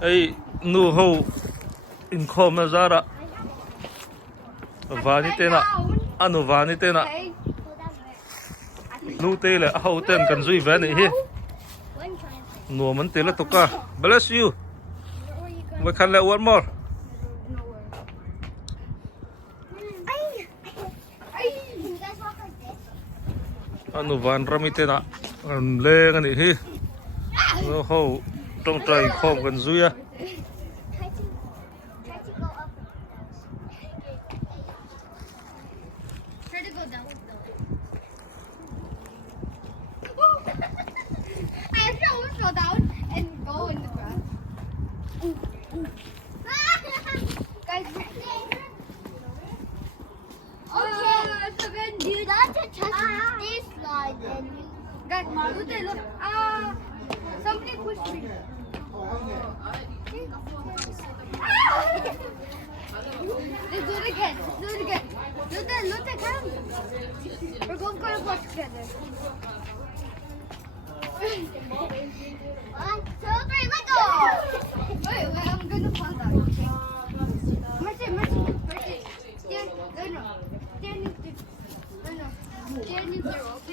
Hey, nu ho in koma zara. Vani tena. Anu vani tena. Hlutei le ho ten kan zui vani hi. Nu man tela toka. Bless you. We can let one more. Anu van rami tena. An le ngani hi. Nu ho trong trai khom kan zui ya. Go down and go in the grass. Guys, okay, so when you not to touch this slide, then you guys, Hlutei, look. Somebody push me. Let's do it again. Do it again. Hlutei, come. We're going to go together. 1, 2, 3, let go! Wait, I'm gonna fall down. Mercy. Stand in the rope.